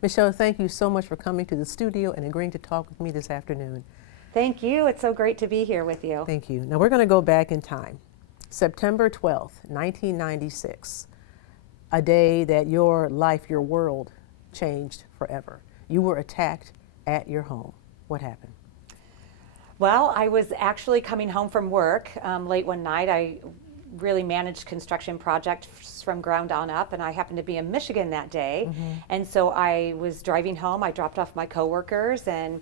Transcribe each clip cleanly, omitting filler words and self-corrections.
Michelle, thank you so much for coming to the studio and agreeing to talk with me this afternoon. Thank you. It's so great to be here with you. Thank you. Now we're going to go back in time. September 12th, 1996, a day that your life, your world changed forever. You were attacked at your home. What happened? Well, I was actually coming home from work late one night. I really managed construction projects from ground on up, and I happened to be in Michigan that day. And so I was driving home. I dropped off my coworkers and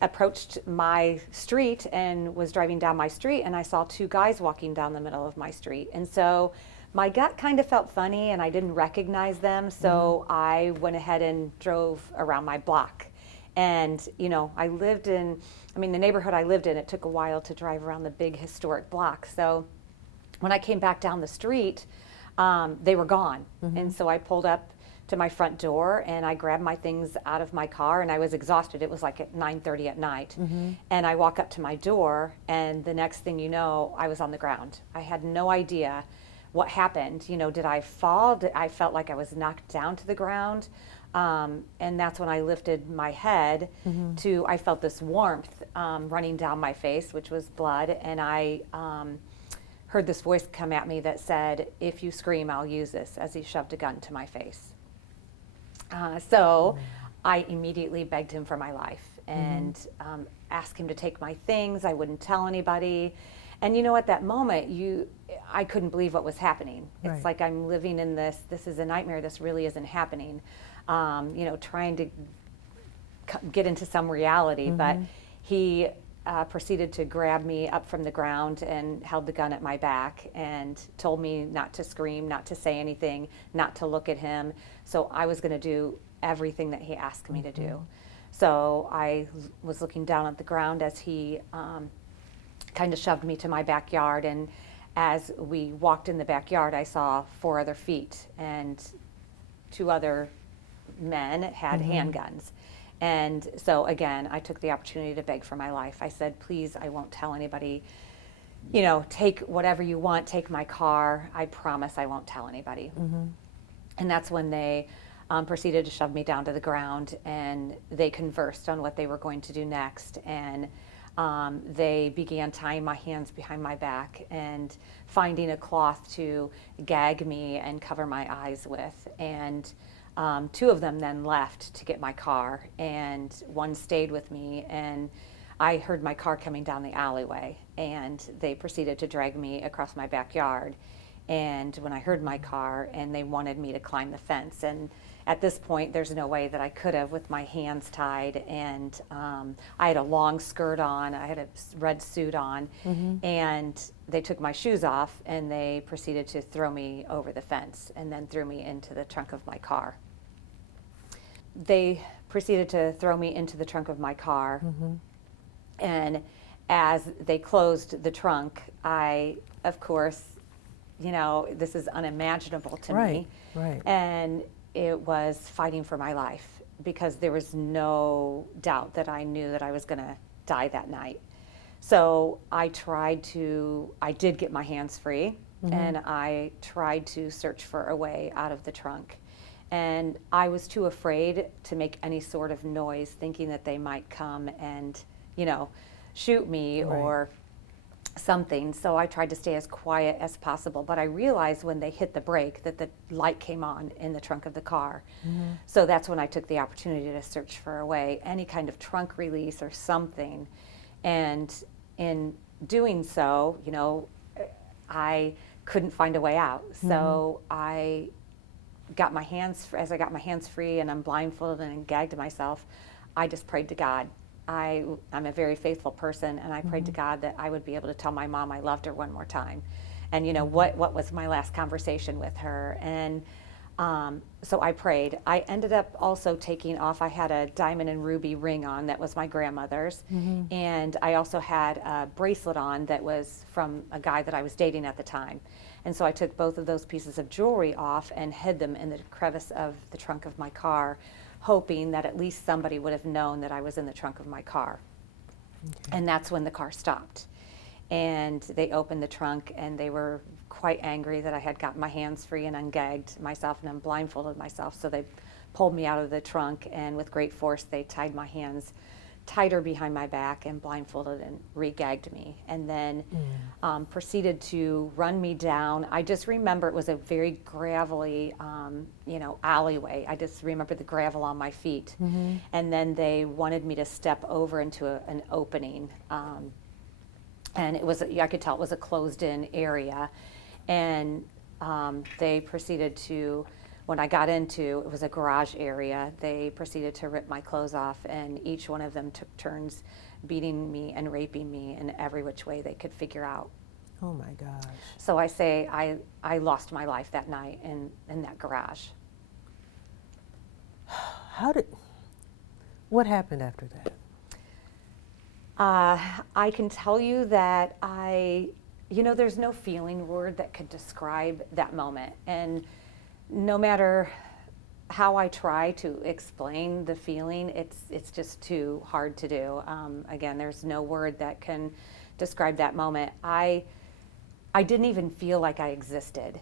approached my street and was driving down my street, and I saw two guys walking down the middle of my street. And so my gut kind of felt funny, and I didn't recognize them, so I went ahead and drove around my block. And, you know, the neighborhood I lived in, it took a while to drive around the big historic block. So when I came back down the street, they were gone. And so I pulled up to my front door and I grabbed my things out of my car, and I was exhausted. It was like at 9:30 at night. And I walk up to my door, and the next thing you know, I was on the ground. I had no idea what happened. You know, did I fall? I felt like I was knocked down to the ground. And that's when I lifted my head I felt this warmth running down my face, which was blood. And I heard this voice come at me that said, "If you scream, I'll use this," as he shoved a gun to my face. So I immediately begged him for my life and asked him to take my things. I wouldn't tell anybody. And you know, at that moment, I couldn't believe what was happening. It's like I'm living in this is a nightmare, this really isn't happening. You know, trying to get into some reality, but he proceeded to grab me up from the ground and held the gun at my back and told me not to scream, not to say anything, not to look at him. So I was going to do everything that he asked me to do. So I was looking down at the ground as he kind of shoved me to my backyard, and as we walked in the backyard, I saw 4 other feet, and 2 other men had handguns. And so again, I took the opportunity to beg for my life. I said, "Please, I won't tell anybody. You know, take whatever you want, take my car. I promise I won't tell anybody." And that's when they proceeded to shove me down to the ground, and they conversed on what they were going to do next. And they began tying my hands behind my back and finding a cloth to gag me and cover my eyes with. And 2 of them then left to get my car, and 1 stayed with me. And I heard my car coming down the alleyway, and they proceeded to drag me across my backyard. And when I heard my car, and they wanted me to climb the fence, and at this point, there's no way that I could have with my hands tied, and I had a long skirt on, I had a red suit on, and they took my shoes off, and they proceeded to throw me over the fence, and then threw me into the trunk of my car. They proceeded to throw me into the trunk of my car, and as they closed the trunk, I, of course, you know, this is unimaginable to me. And it was fighting for my life, because there was no doubt that I knew that I was going to die that night. So I did get my hands free, and I tried to search for a way out of the trunk. And I was too afraid to make any sort of noise, thinking that they might come and, you know, shoot me or something. So I tried to stay as quiet as possible, but I realized when they hit the brake that the light came on in the trunk of the car. So that's when I took the opportunity to search for a way, any kind of trunk release or something. And in doing so, you know, I couldn't find a way out. So I got my hands free and I'm blindfolded and gagged myself, I just prayed to God. I'm a very faithful person, and I prayed to God that I would be able to tell my mom I loved her one more time. And you know, what was my last conversation with her? And so I prayed. I ended up also taking off, I had a diamond and ruby ring on that was my grandmother's, and I also had a bracelet on that was from a guy that I was dating at the time. And so I took both of those pieces of jewelry off and hid them in the crevice of the trunk of my car, hoping that at least somebody would have known that I was in the trunk of my car. And that's when the car stopped. And they opened the trunk, and they were quite angry that I had gotten my hands free and ungagged myself and unblindfolded myself. So they pulled me out of the trunk, and with great force they tied my hands tighter behind my back and blindfolded and re-gagged me, and then proceeded to run me down. I just remember it was a very gravelly, alleyway. I just remember the gravel on my feet. And then they wanted me to step over into an opening. And it was, I could tell it was a closed-in area. And they proceeded to, when I got into, it was a garage area, they proceeded to rip my clothes off, and each one of them took turns beating me and raping me in every which way they could figure out. Oh my gosh. So I say I lost my life that night in that garage. What happened after that? I can tell you that there's no feeling word that could describe that moment. And no matter how I try to explain the feeling, it's just too hard to do. Again, there's no word that can describe that moment. I didn't even feel like I existed.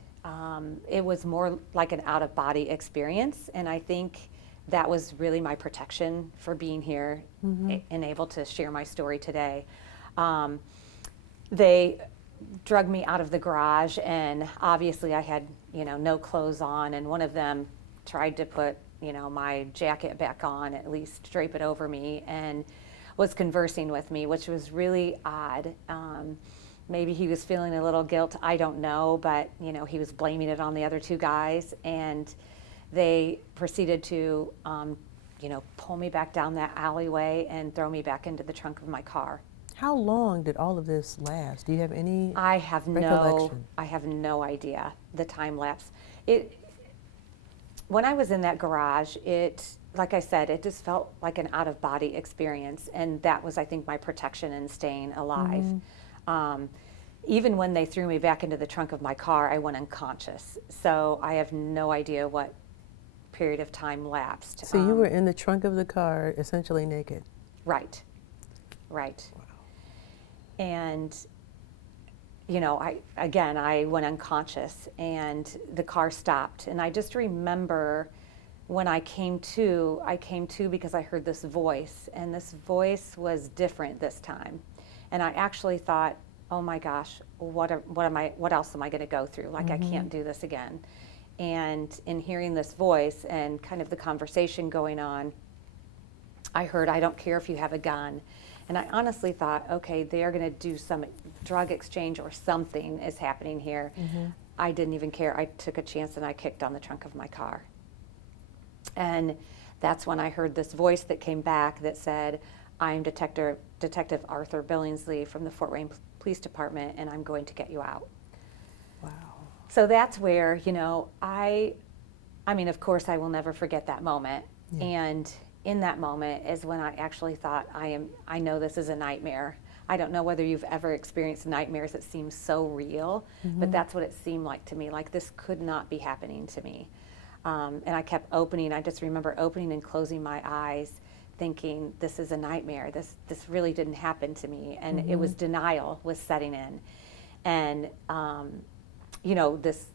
It was more like an out-of-body experience, and I think that was really my protection for being here and able to share my story today. They drug me out of the garage, and obviously I had, no clothes on, and one of them tried to put, my jacket back on, at least drape it over me, and was conversing with me, which was really odd. Maybe he was feeling a little guilt, I don't know, but, he was blaming it on the other two guys, and they proceeded to, pull me back down that alleyway and throw me back into the trunk of my car. How long did all of this last? Do you have any I have recollection? no idea the time lapse. When I was in that garage, like I said, it just felt like an out-of-body experience, and that was, I think, my protection in staying alive. Even when they threw me back into the trunk of my car, I went unconscious. So I have no idea what period of time lapsed. So you were in the trunk of the car, essentially naked? Right. Wow. And, I went unconscious, and the car stopped. And I just remember when I came to because I heard this voice, and this voice was different this time. And I actually thought, oh my gosh, what else am I going to go through? Like, I can't do this again. And in hearing this voice and kind of the conversation going on, I heard, I don't care if you have a gun. And I honestly thought, okay, they are going to do some drug exchange or something is happening here. I didn't even care. I took a chance and I kicked on the trunk of my car. And that's when I heard this voice that came back that said, I'm Detective Arthur Billingsley from the Fort Wayne Police Department, and I'm going to get you out. Wow. So that's where, of course I will never forget that moment. Yeah. And in that moment is when I actually thought, I know this is a nightmare. I don't know whether you've ever experienced nightmares that seem so real, but that's what it seemed like to me, like this could not be happening to me. And I kept opening, I just remember opening and closing my eyes, thinking this is a nightmare, this really didn't happen to me. And it was denial was setting in. And, this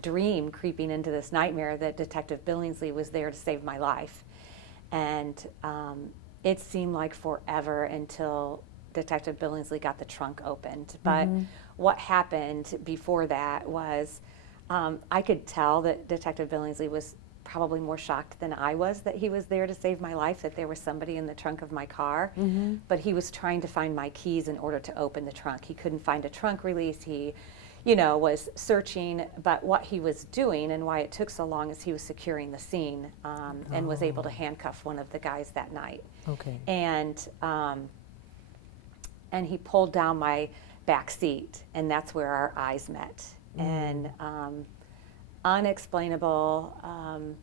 dream creeping into this nightmare that Detective Billingsley was there to save my life. And it seemed like forever until Detective Billingsley got the trunk opened. But what happened before that was I could tell that Detective Billingsley was probably more shocked than I was that he was there to save my life, that there was somebody in the trunk of my car. But he was trying to find my keys in order to open the trunk. He couldn't find a trunk release. He was searching, but what he was doing and why it took so long is he was securing the scene and was able to handcuff one of the guys that night. Okay. And he pulled down my back seat, and that's where our eyes met. And unexplainable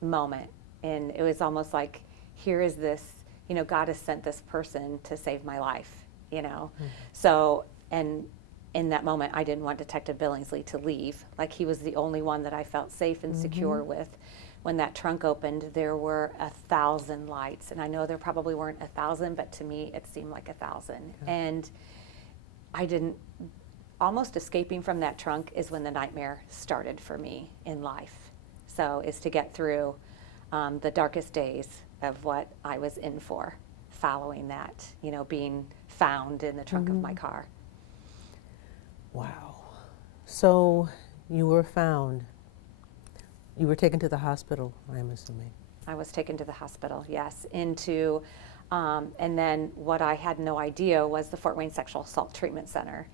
moment. And it was almost like, here is this, God has sent this person to save my life, So, and in that moment, I didn't want Detective Billingsley to leave. Like, he was the only one that I felt safe and secure with. When that trunk opened, there were 1,000 lights. And I know there probably weren't 1,000, but to me, it seemed like 1,000. Yeah. And almost escaping from that trunk is when the nightmare started for me in life. So, is to get through the darkest days of what I was in for following that, you know, being found in the trunk of my car. Wow. So you were found. You were taken to the hospital, I'm assuming. I was taken to the hospital, yes, and then what I had no idea was the Fort Wayne Sexual Assault Treatment Center.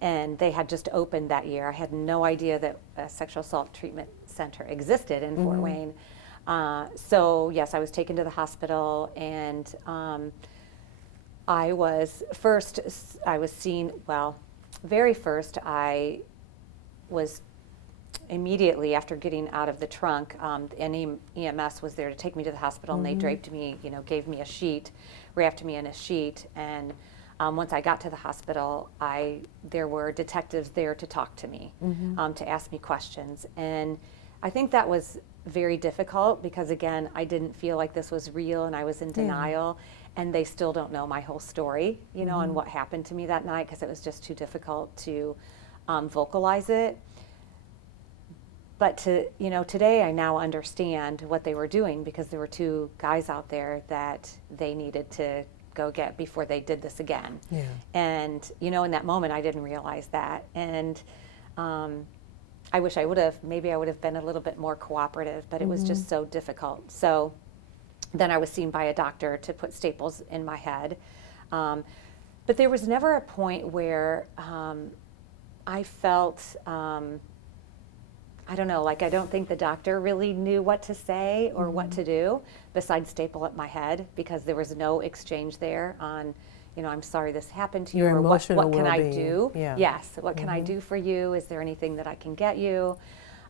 And they had just opened that year. I had no idea that a sexual assault treatment center existed in Fort Wayne. So yes, I was taken to the hospital, and I was seen, well, very first I was immediately after getting out of the trunk, EMS was there to take me to the hospital, and they draped me, you know, gave me a sheet, wrapped me in a sheet, and once I got to the hospital, there were detectives there to talk to me, to ask me questions, and I think that was very difficult because, again, I didn't feel like this was real, and I was in denial, and they still don't know my whole story, you know, and what happened to me that night, because it was just too difficult to vocalize it. But today I now understand what they were doing, because there were two guys out there that they needed to go get before they did this again. Yeah. And, you know, in that moment I didn't realize that. And I wish I would have, maybe I would have been a little bit more cooperative, but it was just so difficult. So then I was seen by a doctor to put staples in my head. But there was never a point where I felt, I don't know, like I don't think the doctor really knew what to say or what to do besides staple up my head, because there was no exchange there on, you know, I'm sorry this happened to you, Your or what can well-being. I do? Yeah. Yes, what can I do for you? Is there anything that I can get you?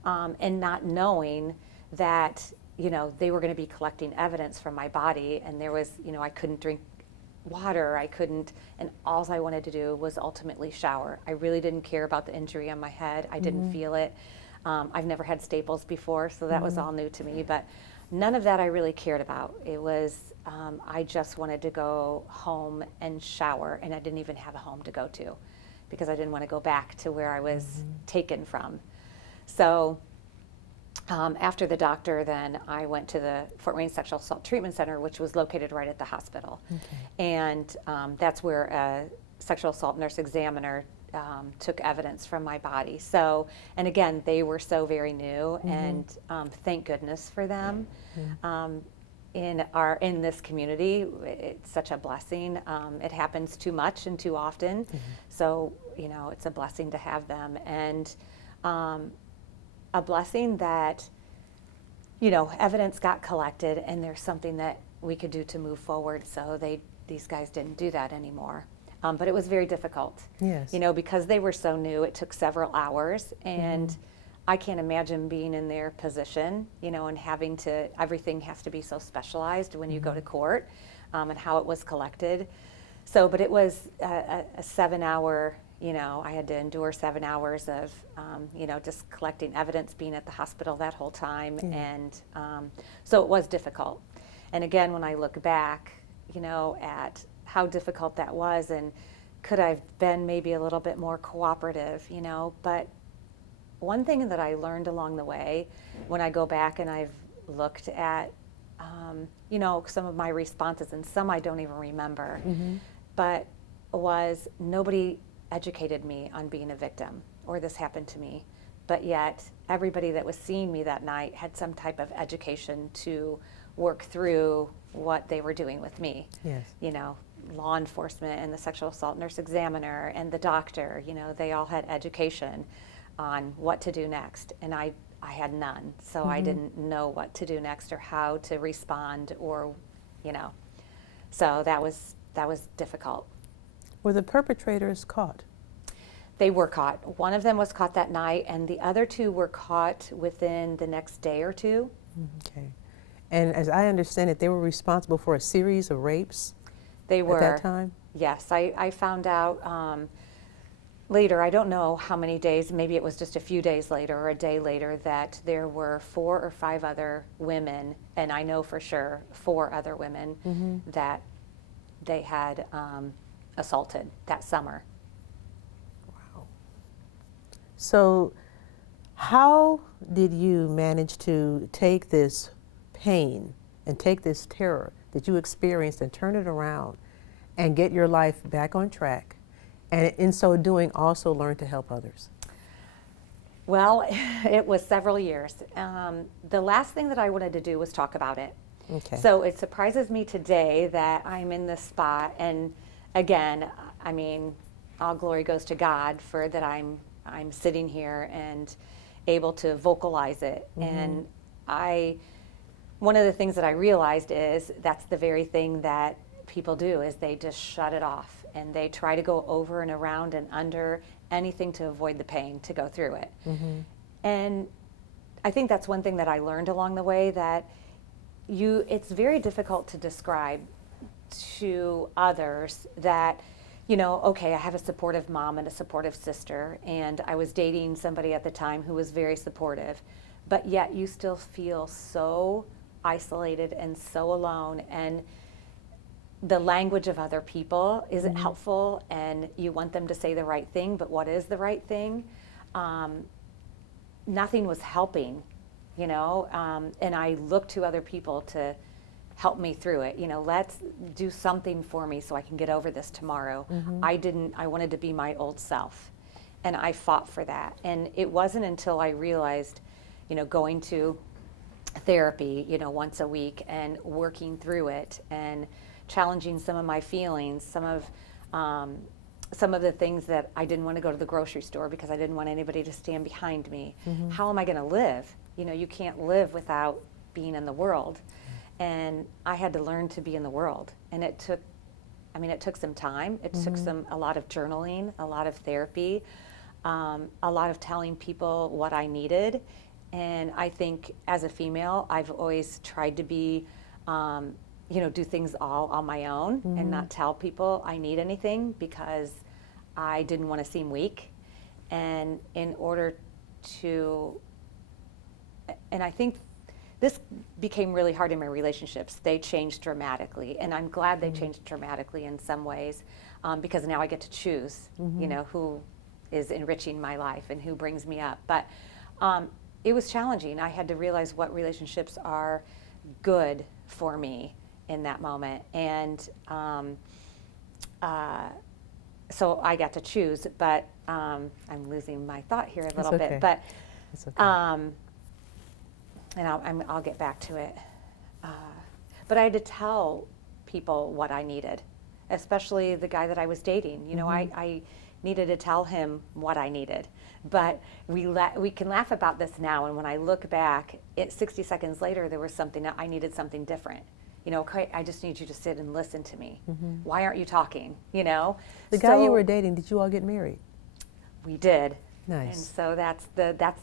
And not knowing that, you know, they were going to be collecting evidence from my body, and there was, you know, I couldn't drink water, I couldn't, and all I wanted to do was ultimately shower. I really didn't care about the injury on my head. I didn't feel it. I've never had staples before, so that was all new to me, but none of that I really cared about. It was, I just wanted to go home and shower, and I didn't even have a home to go to, because I didn't want to go back to where I was taken from. So after the doctor, then I went to the Fort Wayne Sexual Assault Treatment Center, which was located right at the hospital. And that's where a sexual assault nurse examiner took evidence from my body. So, and again, they were so very new, and thank goodness for them. In this community, it's such a blessing. It happens too much and too often, so you know, it's a blessing to have them, and a blessing that, you know, evidence got collected, and there's something that we could do to move forward. So these guys didn't do that anymore. But it was very difficult. Yes. You know, because they were so new, it took several hours, and I can't imagine being in their position, you know, and having to, everything has to be so specialized when you go to court, and how it was collected. So, but it was a 7-hour, you know, I had to endure 7 hours of, you know, just collecting evidence, being at the hospital that whole time. And so it was difficult. And again, when I look back, you know, at how difficult that was, and could I have been maybe a little bit more cooperative, you know, but one thing that I learned along the way, when I go back and I've looked at, you know, some of my responses, and some I don't even remember, but was nobody educated me on being a victim, or this happened to me, but yet everybody that was seeing me that night had some type of education to work through what they were doing with me. Yes. You know, law enforcement and the sexual assault nurse examiner and the doctor, you know, they all had education on what to do next, and I had none, so I didn't know what to do next or how to respond, or, you know, so that was difficult. Were the perpetrators caught? They were caught. One of them was caught that night, and the other two were caught within the next day or two. Okay. And as I understand it, they were responsible for a series of rapes. They were. At that time? Yes, I found out later, I don't know how many days, maybe it was just a few days later or a day later, that there were 4 or 5 other women, and I know for sure 4 other women that they had assaulted that summer. Wow. So how did you manage to take this pain and take this terror that you experienced and turn it around and get your life back on track, and in so doing also learn to help others? Well, it was several years. The last thing that I wanted to do was talk about it. Okay. So it surprises me today that I'm in this spot, and again, I mean, all glory goes to God for that I'm sitting here and able to vocalize it. And one of the things that I realized is that's the very thing that people do, is they just shut it off and they try to go over and around and under anything to avoid the pain, to go through it. And I think that's one thing that I learned along the way, that it's very difficult to describe to others that, you know, okay, I have a supportive mom and a supportive sister, and I was dating somebody at the time who was very supportive, but yet you still feel so isolated and so alone, and the language of other people isn't helpful, and you want them to say the right thing, but what is the right thing? Nothing was helping, you know, and I looked to other people to help me through it. You know, let's do something for me so I can get over this tomorrow. I wanted to be my old self, and I fought for that. And it wasn't until I realized, you know, going to therapy, you know, once a week and working through it and challenging some of my feelings, some of the things that I didn't want to go to the grocery store because I didn't want anybody to stand behind me. How am I going to live? You know, you can't live without being in the world. And I had to learn to be in the world. And it took some time. It took a lot of journaling, a lot of therapy, a lot of telling people what I needed. And I think as a female, I've always tried to be, you know, do things all on my own and not tell people I need anything, because I didn't want to seem weak. And in order to, and I think this became really hard in my relationships. They changed dramatically, and I'm glad they changed dramatically in some ways, because now I get to choose, you know, who is enriching my life and who brings me up. But it was challenging. I had to realize what relationships are good for me in that moment, and so I got to choose. But I'm losing my thought here a little bit. But That's okay. and I'll get back to it. But I had to tell people what I needed, especially the guy that I was dating. You know, I needed to tell him what I needed. But we can laugh about this now, and when I look back, 60 seconds later, there was something that I needed something different. You know, okay, I just need you to sit and listen to me. Why aren't you talking? You know, The guy you were dating, did you all get married? We did. Nice. And so that's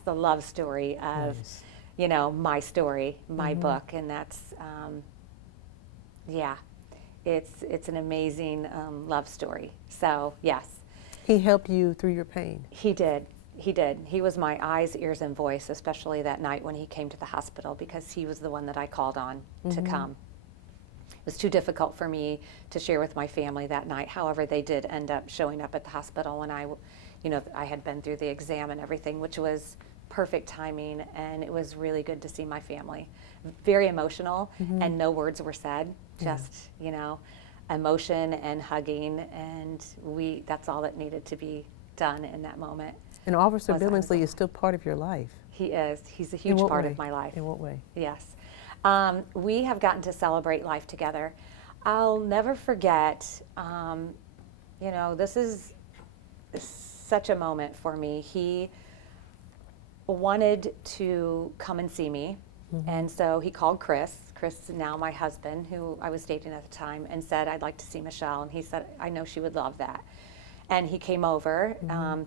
the love story of, Nice. you know, my story, my book, and that's, yeah, it's an amazing love story. So yes, He helped you through your pain. he did. He did. He was my eyes, ears, and voice, especially that night when he came to the hospital, because he was the one that I called on to come. It was too difficult for me to share with my family that night. However, they did end up showing up at the hospital when I had been through the exam and everything, which was perfect timing, and it was really good to see my family. Very emotional, and no words were said, just, you know, emotion and hugging, and that's all that needed to be done in that moment. And Officer Was I was Billingsley is still part of your life. He is. He's a In huge what part way? of my life. In what way? Yes. We have gotten to celebrate life together. I'll never forget, you know, this is such a moment for me. He wanted to come and see me, and so he called Chris, now my husband, who I was dating at the time, and said, I'd like to see Michelle. And he said, I know she would love that. And he came over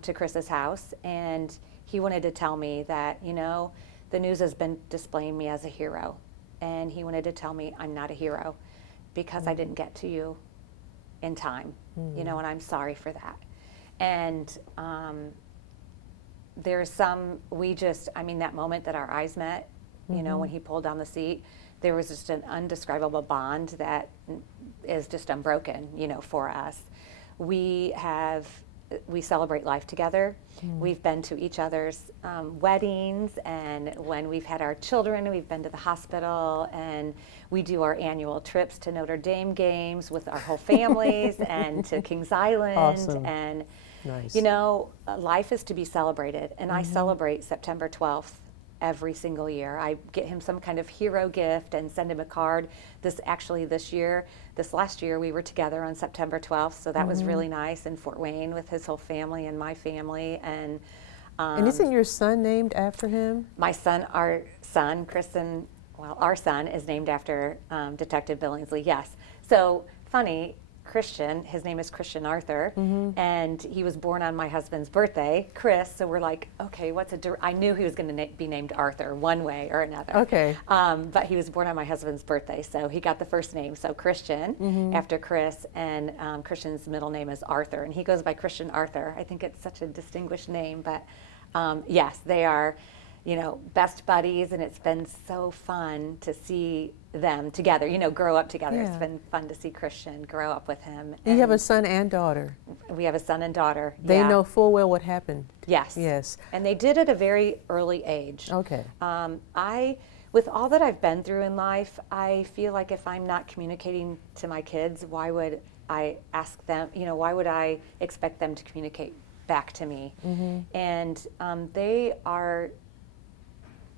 to Chris's house, and he wanted to tell me that, you know, the news has been displaying me as a hero. And he wanted to tell me I'm not a hero because I didn't get to you in time, you know, and I'm sorry for that. And there's that moment that our eyes met, you know, when he pulled down the seat, there was just an indescribable bond that is just unbroken, you know, for us. We have we celebrate life together. We've been to each other's weddings, and when we've had our children, we've been to the hospital, and we do our annual trips to Notre Dame games with our whole families and to Kings Island. Awesome. And Nice. you know, life is to be celebrated, and I celebrate September 12th every single year. I get him some kind of hero gift and send him a card. This last year, we were together on September 12th, so that was really nice in Fort Wayne with his whole family and my family. And isn't your son named after him? our son, Kristen, well, our son is named after Detective Billingsley, yes. So funny, Christian, his name is Christian Arthur, and he was born on my husband's birthday, Chris, so we're like, okay, I knew he was going to be named Arthur one way or another. Okay. But he was born on my husband's birthday, so he got the first name, so Christian after Chris, and Christian's middle name is Arthur, and he goes by Christian Arthur. I think it's such a distinguished name, but yes, they are, you know, best buddies, and it's been so fun to see them together, you know, grow up together. Yeah. It's been fun to see Christian grow up with him. You have a son and daughter. We have a son and daughter. They yeah. know full well what happened. Yes. Yes. And they did at a very early age. Okay. With all that I've been through in life, I feel like if I'm not communicating to my kids, why would I ask them, you know, why would I expect them to communicate back to me? And they are,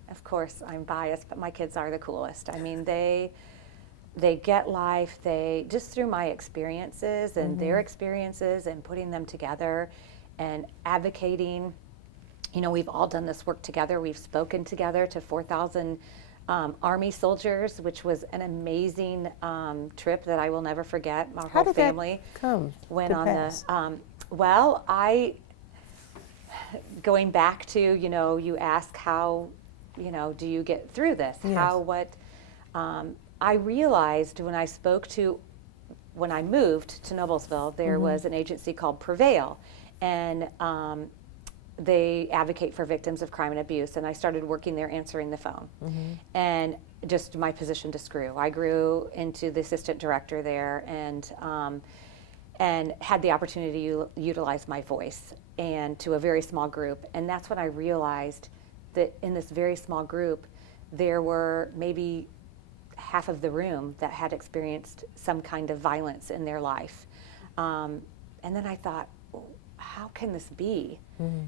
of course, I'm biased, but my kids are the coolest. I mean, they get life, just through my experiences and their experiences and putting them together and advocating. You know, we've all done this work together. We've spoken together to 4,000 Army soldiers, which was an amazing trip that I will never forget. Our How whole did family that come went to on pass? Going back to, you know, you ask how, you know, do you get through this? Yes. I realized when I moved to Noblesville, there was an agency called Prevail, and they advocate for victims of crime and abuse, and I started working there answering the phone. And just my position just grew. I grew into the assistant director there, and had the opportunity to utilize my voice and to a very small group. And that's when I realized that in this very small group, there were maybe half of the room that had experienced some kind of violence in their life. And then I thought, well, how can this be?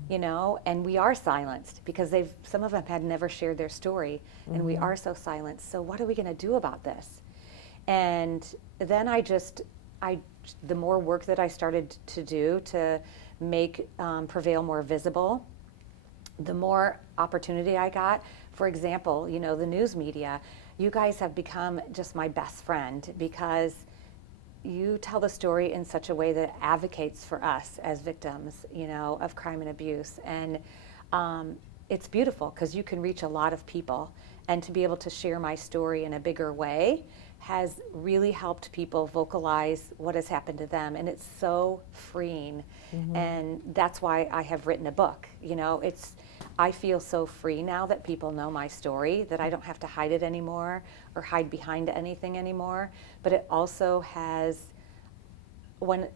You know, and we are silenced because some of them had never shared their story, and we are so silenced. So what are we going to do about this? And then the more work that I started to do to make Prevail more visible, the more opportunity I got. For example, you know, the news media, you guys have become just my best friend because you tell the story in such a way that advocates for us as victims, you know, of crime and abuse. And it's beautiful because you can reach a lot of people, and to be able to share my story in a bigger way has really helped people vocalize what has happened to them, and it's so freeing. And that's why I have written a book. You know, I feel so free now that people know my story, that I don't have to hide it anymore or hide behind anything anymore. But it also has one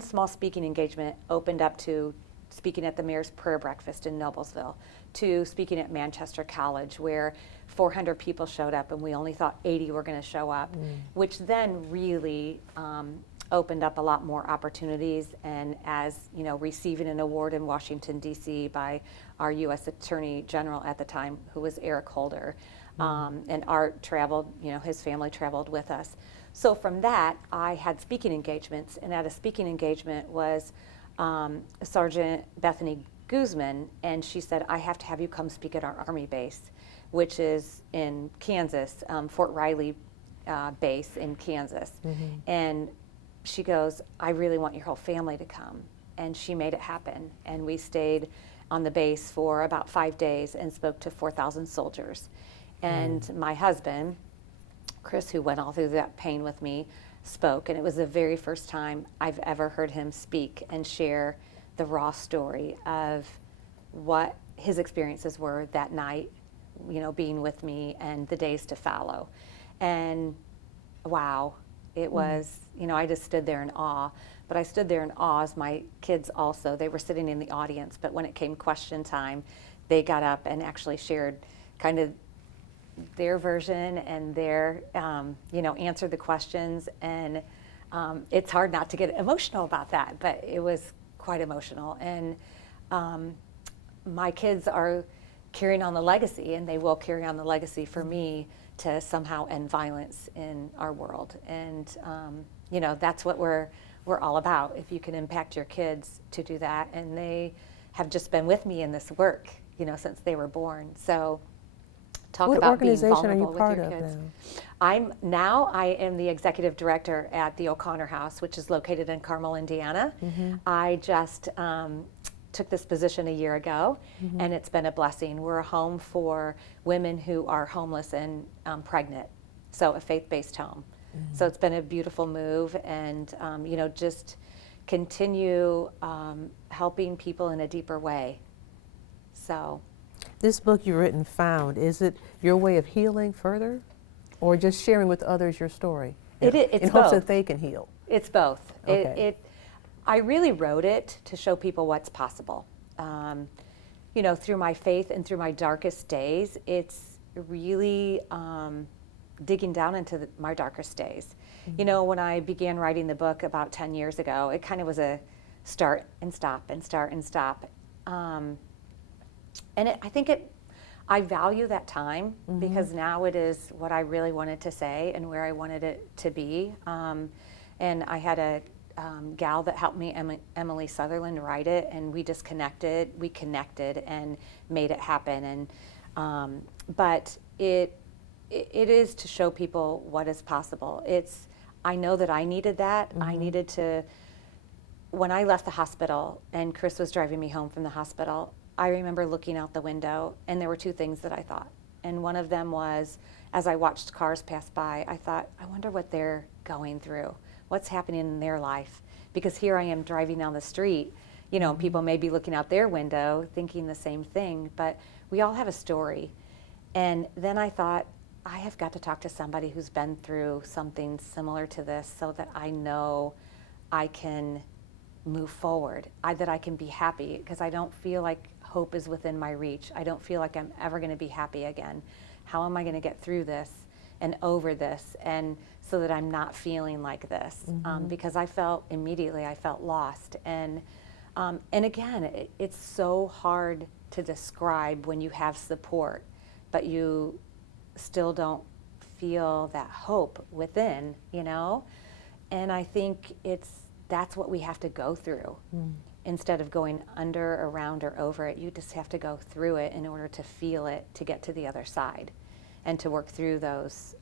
small speaking engagement opened up to speaking at the Mayor's Prayer Breakfast in Noblesville, to speaking at Manchester College, where 400 people showed up and we only thought 80 were going to show up, which then really opened up a lot more opportunities. And as you know, receiving an award in Washington, D.C. by our U.S. Attorney General at the time, who was Eric Holder, and Art traveled, you know, his family traveled with us. So from that, I had speaking engagements, and at a speaking engagement was Sergeant Bethany Guzman, and she said, I have to have you come speak at our Army base, which is in Kansas, Fort Riley base in Kansas. And she goes, I really want your whole family to come. And she made it happen. And we stayed on the base for about 5 days and spoke to 4,000 soldiers. And my husband, Chris, who went all through that pain with me, spoke. And it was the very first time I've ever heard him speak and share the raw story of what his experiences were that night, you know, being with me and the days to follow. And wow, it was, you know, I just stood there in awe. But I stood there in awe as my kids also. They were sitting in the audience, but when it came question time, they got up and actually shared kind of their version and their, answered the questions. And it's hard not to get emotional about that, but it was quite emotional. And my kids are carrying on the legacy, and they will carry on the legacy for me to somehow end violence in our world. And, that's what we're all about, if you can impact your kids to do that. And they have just been with me in this work, since they were born. So talk what about being organization are you vulnerable part with your of kids. now? I am the executive director at the O'Connor House, which is located in Carmel, Indiana. I just took this position a year ago, and it's been a blessing. We're a home for women who are homeless and pregnant, so a faith-based home. So it's been a beautiful move, and just continue helping people in a deeper way. So This book you've written, Found, is it your way of healing further, or just sharing with others your story? It's in hopes both. that they can heal. It's both. Okay. I really wrote it to show people what's possible. Through my faith and through my darkest days, it's really digging down into my darkest days. When I began writing the book about 10 years ago, it kind of was a start and stop and start and stop. I value that time because now it is what I really wanted to say and where I wanted it to be. And I had a gal that helped me, Emily Sutherland, write it, and we just connected. We connected and made it happen. And but it is to show people what is possible. I know that I needed that. I needed to. When I left the hospital and Chris was driving me home from the hospital, I remember looking out the window, and there were two things that I thought. And one of them was, as I watched cars pass by, I thought, I wonder what they're going through. What's happening in their life? Because here I am driving down the street, people may be looking out their window thinking the same thing, but we all have a story. And then I thought, I have got to talk to somebody who's been through something similar to this so that I know I can move forward, that I can be happy, because I don't feel like hope is within my reach. I don't feel like I'm ever going to be happy again. How am I going to get through this and over this, and so that I'm not feeling like this? Because I felt lost. And again, it's so hard to describe when you have support, but you still don't feel that hope within, And I think that's what we have to go through. Instead of going under, around, or over it, you just have to go through it in order to feel it, to get to the other side, and to work through those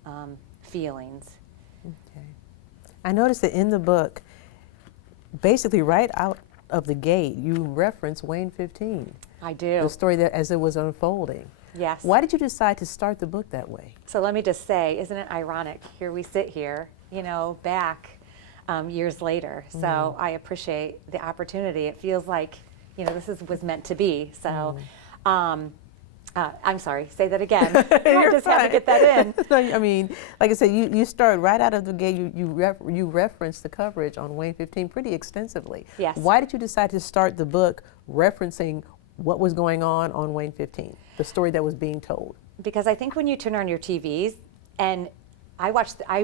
feelings. Okay. I noticed that in the book, basically right out of the gate, you reference WANE 15. I do. The story that as it was unfolding. Yes. Why did you decide to start the book that way? So let me just say, isn't it ironic? Here we sit here, back years later. So I appreciate the opportunity. It feels like, this was meant to be. So I'm sorry, say that again. I just had to get that in. No, I mean, like I said, you start right out of the gate. You reference the coverage on WANE 15 pretty extensively. Yes. Why did you decide to start the book referencing what was going on WANE 15, the story that was being told? Because I think when you turn on your TVs, and I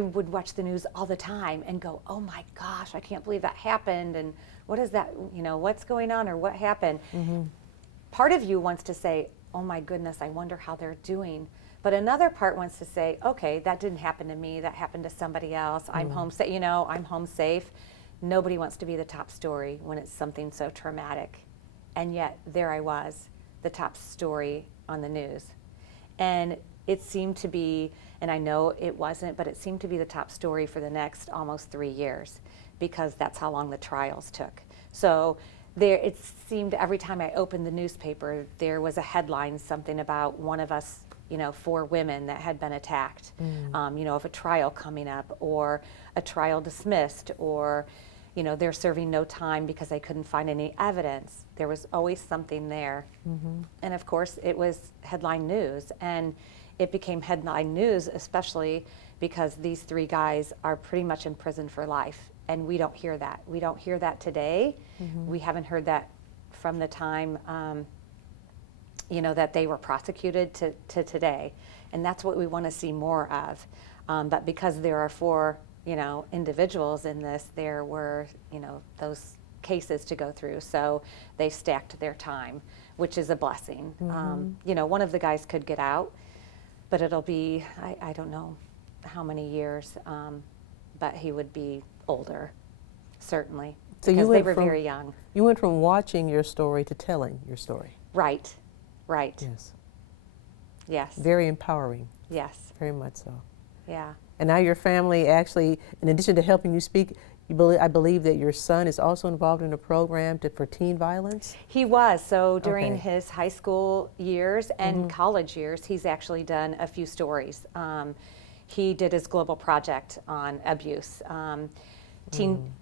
would watch the news all the time and go, oh my gosh, I can't believe that happened, and what is that, what's going on, or what happened? Part of you wants to say, oh my goodness, I wonder how they're doing. But another part wants to say, okay, that didn't happen to me, that happened to somebody else. I'm home safe, I'm home safe. Nobody wants to be the top story when it's something so traumatic. And yet there I was, the top story on the news. And it seemed to be, and I know it wasn't, but it seemed to be the top story for the next almost 3 years, because that's how long the trials took. So it seemed every time I opened the newspaper, there was a headline, something about one of us, 4 women that had been attacked, of a trial coming up, or a trial dismissed, or they're serving no time because they couldn't find any evidence. There was always something there. And of course, it was headline news. And it became headline news, especially because these 3 guys are pretty much in prison for life. And we don't hear that. We don't hear that today. We haven't heard that from the time, that they were prosecuted to today. And that's what we want to see more of. But because there are 4, individuals in this, there were, those cases to go through. So they stacked their time, which is a blessing. One of the guys could get out, but it'll be, I don't know how many years, but he would be older, certainly, So because they were very young. You went from watching your story to telling your story. Right. Yes. Yes. Very empowering. Yes. Very much so. Yeah. And now your family actually, in addition to helping you speak, I believe that your son is also involved in a program for teen violence? He was. So during Okay. his high school years and college years, he's actually done a few stories. He did his global project on abuse.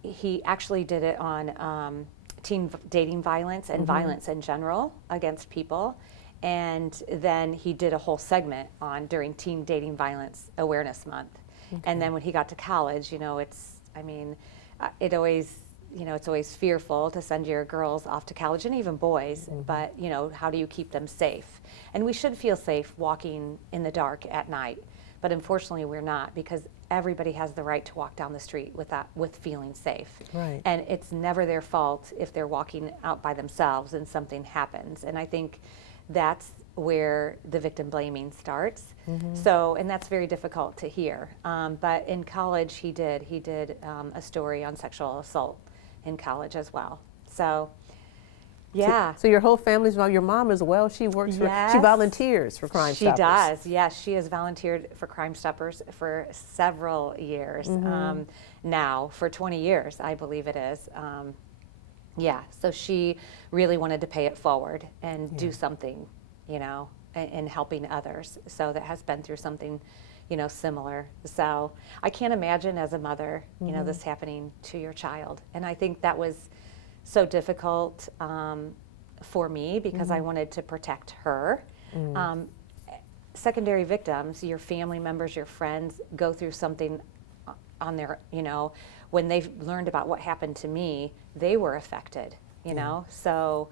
He actually did it on teen dating violence and violence in general against people. And then he did a whole segment on during Teen Dating Violence Awareness Month. And then when he got to college, it always, it's always fearful to send your girls off to college and even boys, but, how do you keep them safe? And we should feel safe walking in the dark at night. But unfortunately, we're not, because everybody has the right to walk down the street with feeling safe. Right. And it's never their fault if they're walking out by themselves and something happens. And I think that's where the victim blaming starts. So, and that's very difficult to hear. But in college, he did a story on sexual assault in college as well. So, yeah. So your whole family's involved. Your mom as well. She works Yes. she volunteers for Crime Stoppers. She does, yes. She has volunteered for Crime Stoppers for several years now, for 20 years, I believe it is. Yeah, so she really wanted to pay it forward and do something, in helping others. So that has been through something, similar. So I can't imagine as a mother, this happening to your child. And I think that was so difficult for me because I wanted to protect her. Secondary victims, your family members, your friends go through something on their, when they learned about what happened to me, they were affected, So,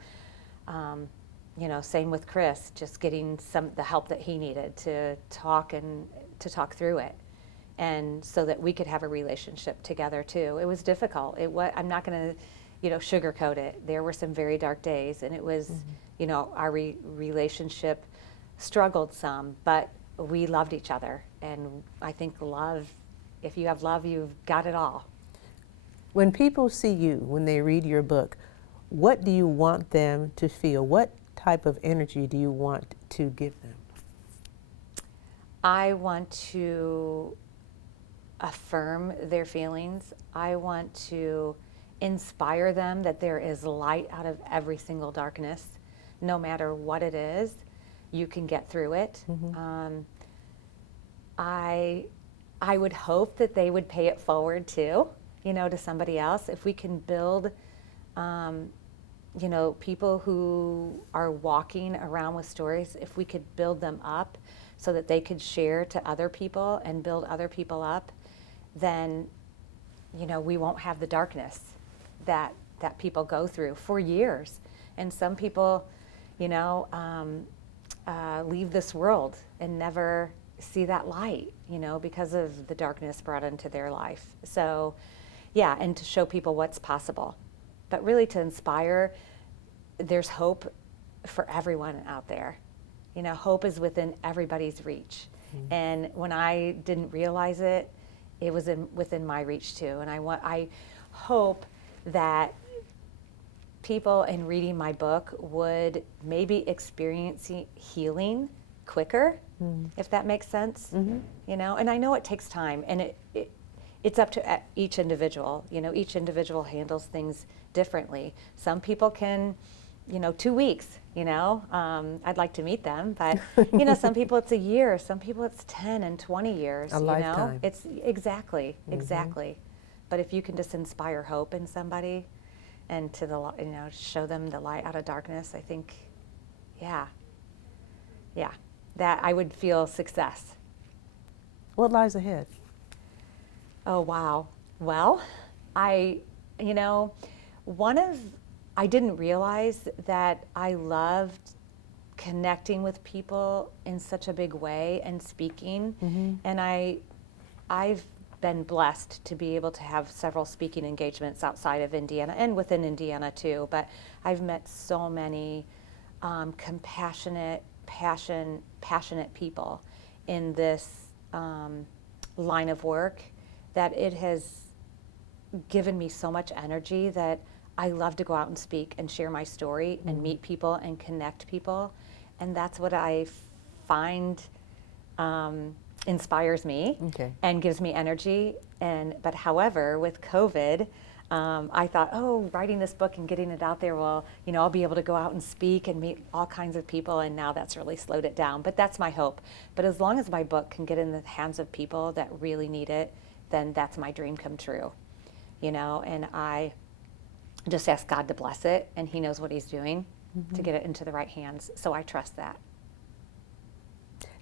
same with Chris, just getting the help that he needed to talk through it, and so that we could have a relationship together too. It was difficult. I'm not going to, sugarcoat it. There were some very dark days, and it was, our relationship struggled some, but we loved each other, and I think love. If you have love, you've got it all. When people see you, when they read your book, what do you want them to feel? What type of energy do you want to give them? I want to affirm their feelings. I want to inspire them that there is light out of every single darkness. No matter what it is, you can get through it. I would hope that they would pay it forward too, to somebody else. If we can build, people who are walking around with stories, if we could build them up so that they could share to other people and build other people up, then, we won't have the darkness that people go through for years. And some people, leave this world and never see that light, because of the darkness brought into their life. So, yeah, and to show people what's possible. But really to inspire, there's hope for everyone out there. Hope is within everybody's reach. And when I didn't realize it, it was within my reach too. And I hope that people in reading my book would maybe experience healing quicker, if that makes sense. And I know it takes time, and it's up to each individual. Each individual handles things differently. Some people can, 2 weeks, I'd like to meet them, but some people it's a year, some people it's 10 and 20 years, a lifetime. It's exactly. But if you can just inspire hope in somebody and to show them the light out of darkness, I think, yeah, that I would feel success. What lies ahead? Oh, wow. Well, I, you know, I didn't realize that I loved connecting with people in such a big way and speaking. And I've been blessed to be able to have several speaking engagements outside of Indiana and within Indiana too. But I've met so many compassionate, passionate people in this line of work that it has given me so much energy that I love to go out and speak and share my story and meet people and connect people. And that's what I find inspires me and gives me energy. But however, with COVID, I thought, oh, writing this book and getting it out there, well, you know, I'll be able to go out and speak and meet all kinds of people, and now that's really slowed it down. But that's my hope. But as long as my book can get in the hands of people that really need it, then that's my dream come true, you know, and I just ask God to bless it, and He knows what He's doing to get it into the right hands, so I trust that.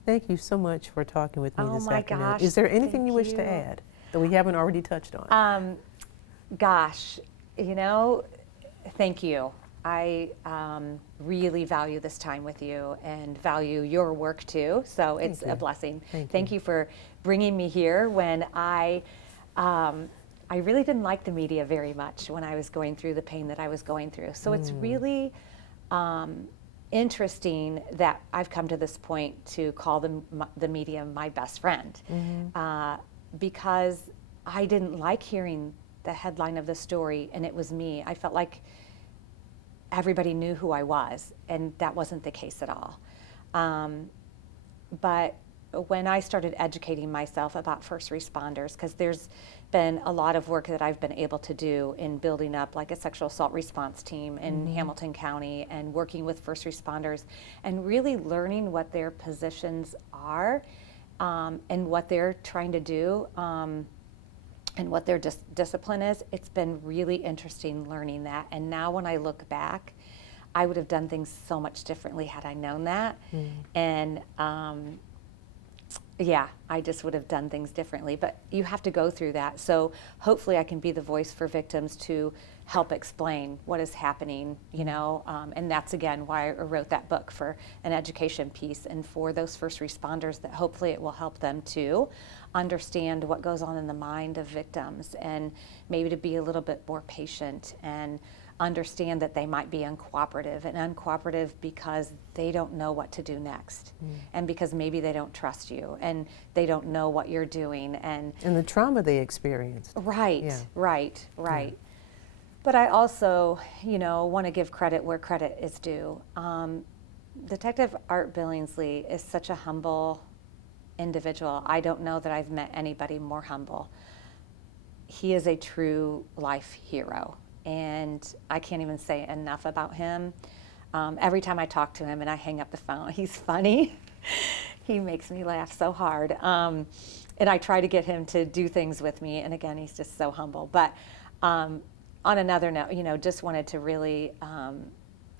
Thank you so much for talking with me this afternoon. Gosh, is there anything you wish to add that we haven't already touched on? Gosh, you know, thank you. I really value this time with you and value your work too, so it's a blessing. Thank you for bringing me here when I really didn't like the media very much when I was going through the pain that I was going through. So it's really interesting that I've come to this point to call the media my best friend, because I didn't like hearing the headline of the story and it was me. I felt like everybody knew who I was, and that wasn't the case at all. But when I started educating myself about first responders, because there's been a lot of work that I've been able to do in building up like a sexual assault response team in Hamilton County and working with first responders and really learning what their positions are and what they're trying to do and what their discipline is. It's been really interesting learning that. And now when I look back, I would have done things so much differently had I known that. And yeah, I just would have done things differently. But you have to go through that. So hopefully I can be the voice for victims to help explain what is happening, you know. And that's, again, why I wrote that book, for an education piece and for those first responders, that hopefully it will help them to understand what goes on in the mind of victims and maybe to be a little bit more patient and understand that they might be uncooperative because they don't know what to do next and because maybe they don't trust you and they don't know what you're doing and the trauma they experienced. Right. But I also, you know, want to give credit where credit is due. Detective Art Billingsley is such a humble individual. I don't know that I've met anybody more humble. He is a true life hero, and I can't even say enough about him. Every time I talk to him and I hang up the phone, he's funny. He makes me laugh so hard. And I try to get him to do things with me, and again, he's just so humble. But on another note, you know, just wanted to really,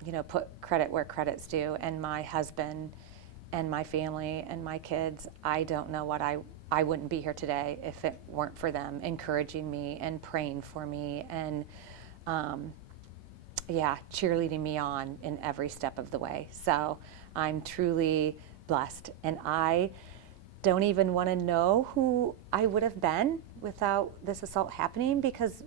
you know, put credit where credit's due. And my husband and my family and my kids, I don't know what I wouldn't be here today if it weren't for them encouraging me and praying for me and cheerleading me on in every step of the way. So I'm truly blessed, and I don't even want to know who I would have been without this assault happening, because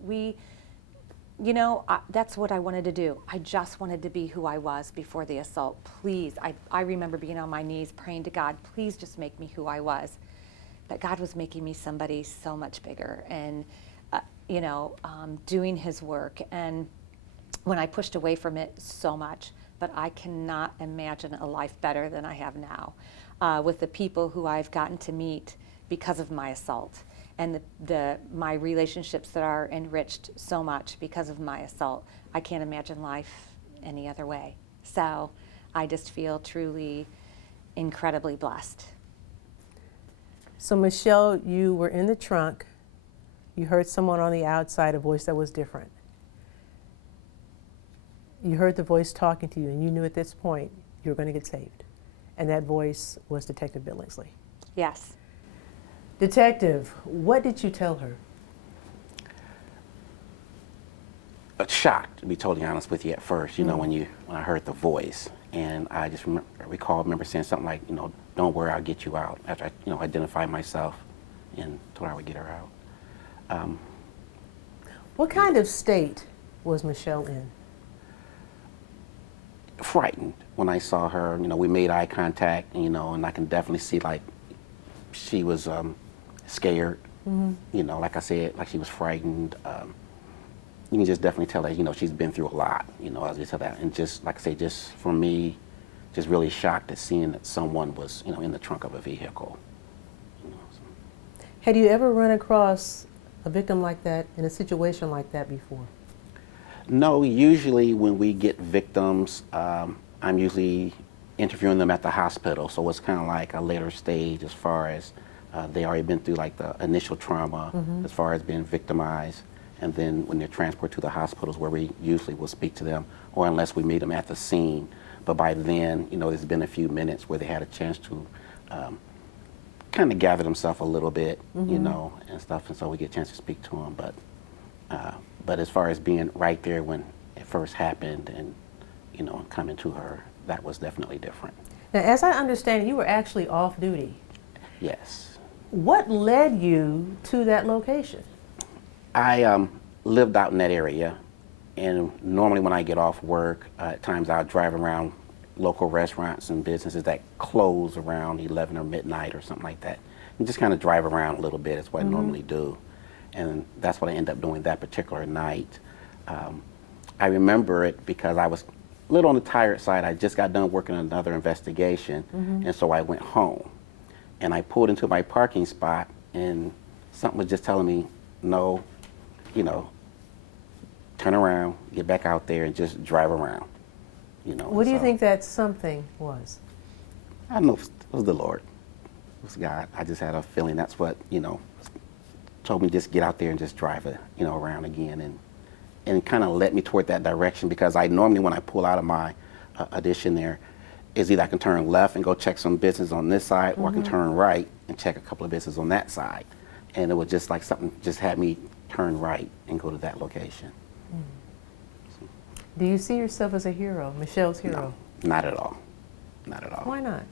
that's what I wanted to do. I just wanted to be who I was before the assault. Please, I remember being on my knees praying to God, please just make me who I was. But God was making me somebody so much bigger and, doing His work. And when I pushed away from it so much, but I cannot imagine a life better than I have now with the people who I've gotten to meet because of my assault, and my relationships that are enriched so much because of my assault. I can't imagine life any other way. So I just feel truly incredibly blessed. So Michelle, you were in the trunk. You heard someone on the outside, a voice that was different. You heard the voice talking to you, and you knew at this point you were going to get saved. And that voice was Detective Billingsley. Yes. Detective, what did you tell her? shocked, to be totally honest with you, at first, you know, when I heard the voice. And I just remember saying something like, you know, don't worry, I'll get you out, after I, you know, identified myself and told her I would get her out. What kind of state was Michelle in? Frightened when I saw her. You know, we made eye contact, you know, and I can definitely see, like, she was scared. You know, like I said, like she was frightened. You can just definitely tell that, you know, she's been through a lot, you know, as you tell that. And just, like I say, just for me, just really shocked at seeing that someone was, you know, in the trunk of a vehicle. You know, so. Had you ever run across a victim like that in a situation like that before? No, usually when we get victims, I'm usually interviewing them at the hospital. So it's kind of like a later stage as far as they already been through like the initial trauma as far as being victimized. And then when they're transported to the hospitals, where we usually will speak to them, or unless we meet them at the scene. But by then, you know, there's been a few minutes where they had a chance to kind of gather themselves a little bit, you know, and stuff. And so we get a chance to speak to them. But as far as being right there when it first happened and, you know, coming to her, that was definitely different. Now, as I understand it, you were actually off duty. Yes. What led you to that location? I lived out in that area, and normally when I get off work, at times I'll drive around local restaurants and businesses that close around 11 or midnight or something like that, and just kind of drive around a little bit. Is what I normally do, and that's what I ended up doing that particular night. I remember it because I was a little on the tired side. I just got done working on another investigation, and so I went home, and I pulled into my parking spot, and something was just telling me, no, you know, turn around, get back out there, and just drive around. You know. What do you think that something was? I don't know if it was the Lord. It was God. I just had a feeling that's what, you know, told me just get out there and just drive it, you know, around again, and kind of led me toward that direction, because I normally, when I pull out of my addition there, is either I can turn left and go check some business on this side, or I can turn right and check a couple of businesses on that side. And it was just like something just had me turn right and go to that location. Do you see yourself as a hero, Michelle's hero? No, not at all. Not at all. Why not?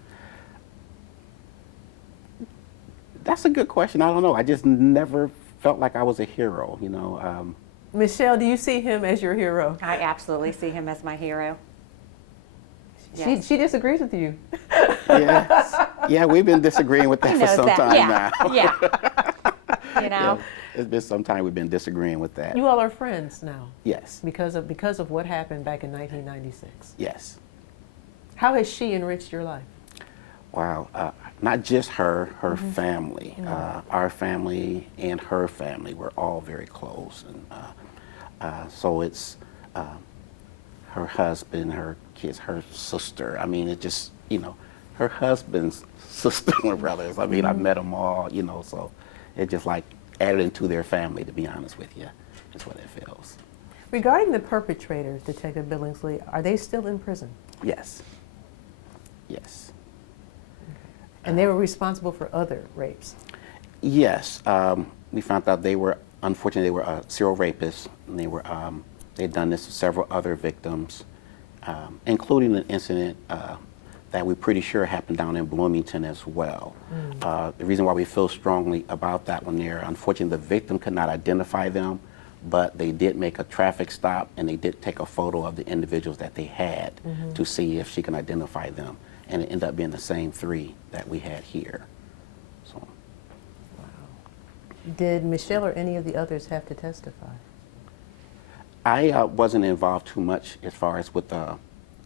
That's a good question. I don't know. I just never felt like I was a hero, you know. Michelle, do you see him as your hero? I absolutely see him as my hero. She disagrees with you. Yes. Yeah, we've been disagreeing with that for some time now. Yeah. You know? Yeah, it's been some time we've been disagreeing with that. You all are friends now. Yes. Because of what happened back in 1996. Yes. How has she enriched your life? Wow. Not just her family. Our family and her family were all very close. And so it's her husband, her kids, her sister. I mean, it just, you know, her husband's sister and brothers. I mean, I met them all, you know, so it just like added into their family, to be honest with you. That's what it feels. Regarding the perpetrators, Detective Billingsley, are they still in prison? Yes. Yes. And they were responsible for other rapes? Yes. We found out they were, unfortunately, they were serial rapists. And they were, they'd done this to several other victims, including an incident that we're pretty sure happened down in Bloomington as well. The reason why we feel strongly about that one there, unfortunately, the victim could not identify them, but they did make a traffic stop, and they did take a photo of the individuals that they had to see if she can identify them. And it ended up being the same three that we had here. So. Wow. Did Michelle or any of the others have to testify? I wasn't involved too much as far as with the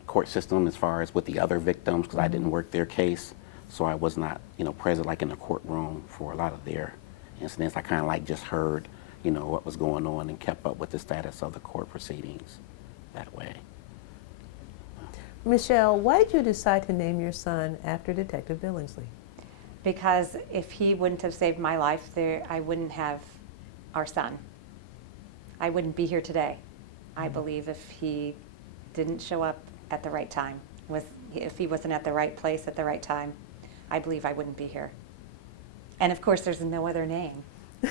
court system, as far as with the other victims, because I didn't work their case, so I was not, you know, present like in the courtroom for a lot of their incidents. I kind of like just heard, you know, what was going on and kept up with the status of the court proceedings that way. Michelle, why did you decide to name your son after Detective Billingsley? Because if he wouldn't have saved my life, I wouldn't have our son. I wouldn't be here today. I believe if he didn't show up at the right time, if he wasn't at the right place at the right time, I believe I wouldn't be here. And of course, there's no other name.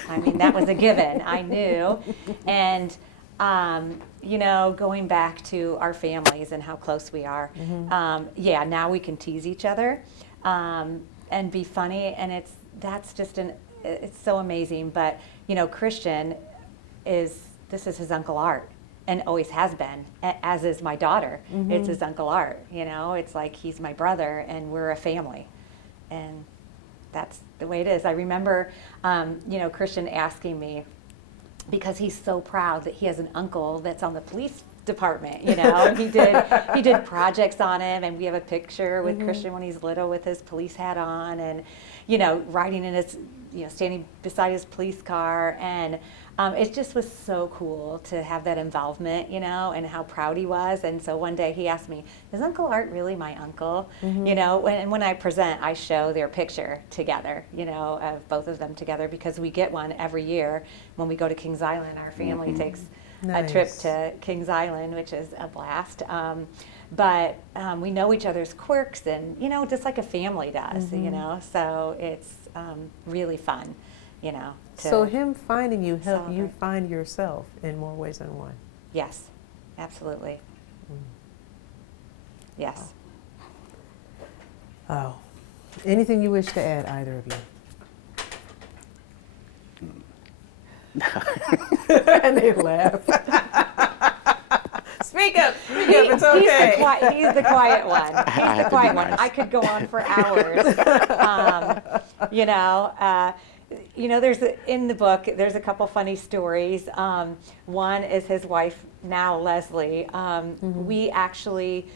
I mean, that was a given. I knew. And you know, going back to our families and how close we are, yeah, now we can tease each other and be funny, and that's just it's so amazing. But you know, Christian this is his Uncle Art, and always has been, as is my daughter. It's his Uncle Art, you know, it's like he's my brother and we're a family, and that's the way it is. I remember, you know, Christian asking me, because he's so proud that he has an uncle that's on the police department, you know, and he did projects on him, and we have a picture with Christian when he's little with his police hat on, and you know, riding in his, you know, standing beside his police car, and it just was so cool to have that involvement, you know, and how proud he was. And so one day he asked me, is Uncle Art really my uncle? You know, when I present, I show their picture together, you know, of both of them together, because we get one every year when we go to Kings Island. Our family takes a trip to Kings Island, which is a blast. But we know each other's quirks, and, you know, just like a family does, you know, so it's really fun, you know. So him finding you helped you find yourself in more ways than one. Yes, absolutely. Yes. Oh. Anything you wish to add, either of you? And they laugh. Speak up, it's okay. He's the quiet one. He's the quiet one. I could go on for hours. You know, there's in the book, there's a couple funny stories. One is his wife, now Leslie. We actually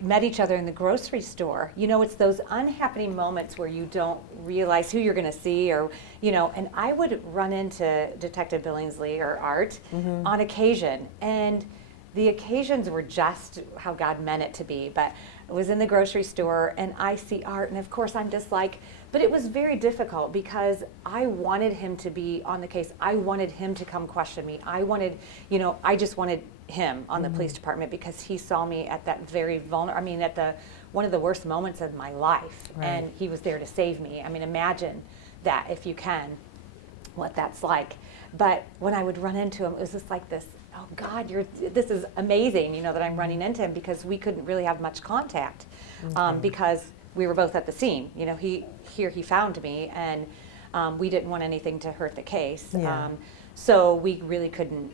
met each other in the grocery store. You know, it's those unhappy moments where you don't realize who you're going to see, or, you know, and I would run into Detective Billingsley or Art on occasion, and the occasions were just how God meant it to be. But I was in the grocery store and I see Art, and of course I'm just like, but it was very difficult because I wanted him to be on the case. I wanted him to come question me. I just wanted him on the police department, because he saw me at that very at one of the worst moments of my life, and he was there to save me. I mean, imagine that, if you can, what that's like. But when I would run into him, it was just like this, oh God, this is amazing, you know, that I'm running into him, because we couldn't really have much contact, because we were both at the scene. You know, he found me, and we didn't want anything to hurt the case. So we really couldn't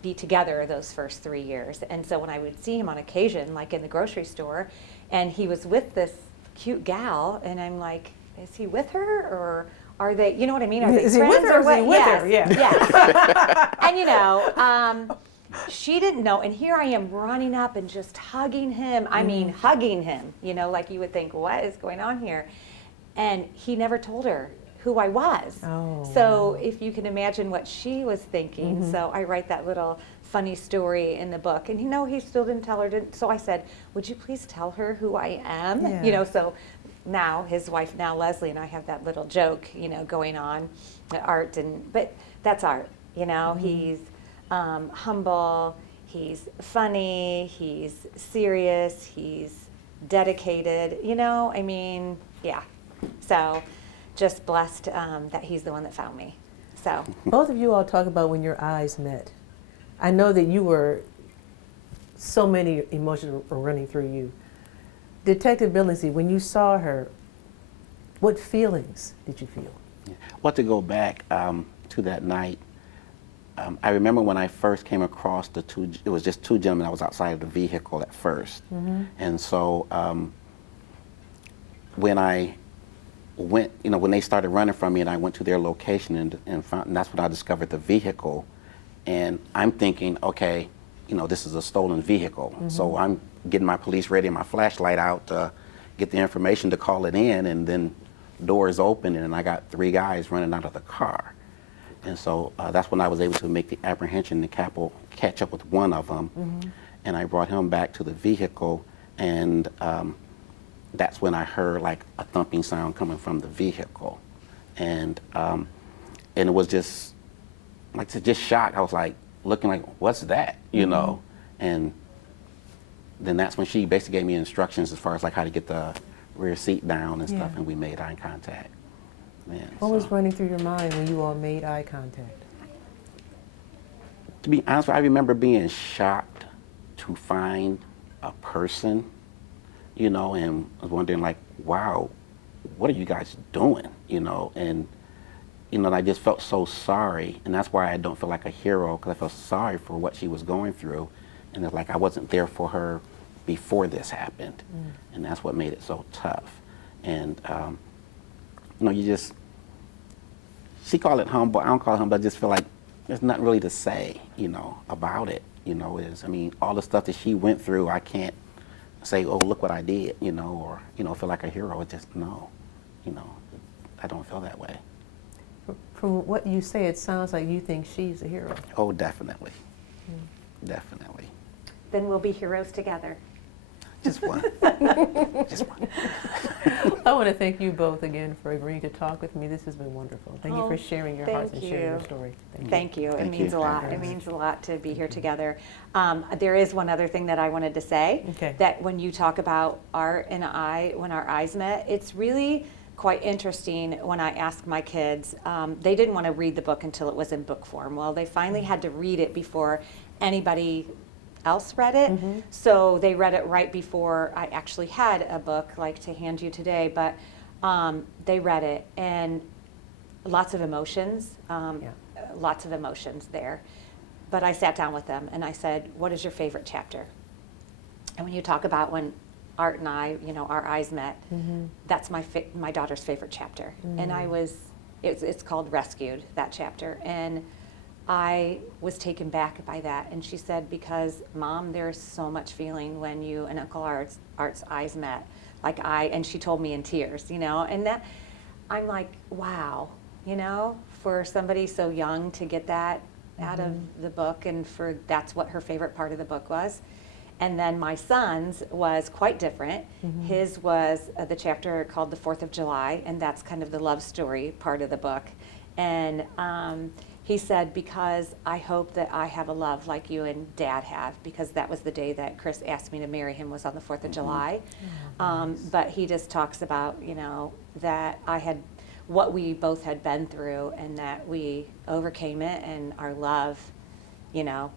be together those first 3 years. And so when I would see him on occasion, like in the grocery store, and he was with this cute gal, and I'm like, is he with her, or are they, you know what I mean? Are they is friends, he with her, or is he with her? Yeah. Yes. And you know, she didn't know, and here I am running up and just hugging him. I mean, hugging him, you know, like you would think, what is going on here? And he never told her who I was. Oh, so if you can imagine what she was thinking. So I write that little funny story in the book, and you know, he still didn't tell her. So I said, would you please tell her who I am? Yeah. You know, so now his wife, now Leslie, and I have that little joke, you know, going on, Art, but that's Art, you know. He's humble, he's funny, he's serious, he's dedicated, you know, I mean, yeah. So just blessed that he's the one that found me. So both of you all talk about when your eyes met. I know that so many emotions were running through you. Detective Billingsley, when you saw her, what feelings did you feel? Well, to go back to that night, I remember when I first came across it was just two gentlemen. I was outside of the vehicle at first. And so when I went, you know, when they started running from me, and I went to their location, and that's when I discovered the vehicle. And I'm thinking, okay, you know, this is a stolen vehicle. So I'm getting my police ready and my flashlight out to get the information to call it in, and then doors open, and I got 3 guys running out of the car. And so that's when I was able to make the apprehension and catch up with one of them. And I brought him back to the vehicle, and that's when I heard like a thumping sound coming from the vehicle. And it was just shocked. I was like looking like, what's that, you know? And then that's when she basically gave me instructions as far as like how to get the rear seat down and stuff, and we made eye contact. Man, What was running through your mind when you all made eye contact? To be honest, I remember being shocked to find a person, you know, and I was wondering like, wow, what are you guys doing, you know? And, you know, and I just felt so sorry, and that's why I don't feel like a hero, because I felt sorry for what she was going through, and it's like I wasn't there for her before this happened, and that's what made it so tough. And, you know, she called it humble, I don't call it humble, I just feel like there's nothing really to say, you know, about it, you know, I mean, all the stuff that she went through, I can't say, oh, look what I did, you know, or, you know, feel like a hero. It's just, no, you know, I don't feel that way. From what you say, it sounds like you think she's a hero. Oh, definitely. Definitely. Then we'll be heroes together. Just one. Just one. I want to thank you both again for agreeing to talk with me. This has been wonderful. Thank you for sharing your hearts and sharing your story. Thank you. It means a lot. It means a lot to be here together. There is one other thing that I wanted to say. Okay. That when you talk about Art and I, when our eyes met, it's really quite interesting when I asked my kids. They didn't want to read the book until it was in book form. Well, they finally had to read it before anybody else read it. So they read it right before I actually had a book like to hand you today, but they read it, and lots of emotions, lots of emotions there. But I sat down with them and I said, what is your favorite chapter? And when you talk about when Art and I, you know, our eyes met, that's my daughter's favorite chapter. And it's called Rescued, that chapter. And I was taken back by that, and she said, because Mom, there's so much feeling when you and Uncle Art's eyes met, and she told me in tears, you know, and that, I'm like, wow, you know, for somebody so young to get that out of the book, and that's what her favorite part of the book was. And then my son's was quite different. His was the chapter called The 4th of July, and that's kind of the love story part of the book. And he said, because I hope that I have a love like you and Dad have, because that was the day that Chris asked me to marry him, was on the 4th of July. Nice. But he just talks about, you know, that I had, what we both had been through, and that we overcame it, and our love, you know,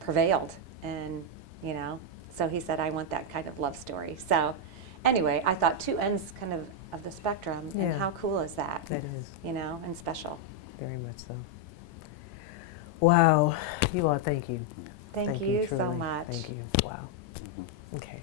prevailed. And, you know, so he said, I want that kind of love story. So anyway, I thought two ends kind of the spectrum, and how cool is that? That is. You know, and special. Very much so. Wow. You all, thank you. Thank you so truly. much. Thank you. Wow. Okay.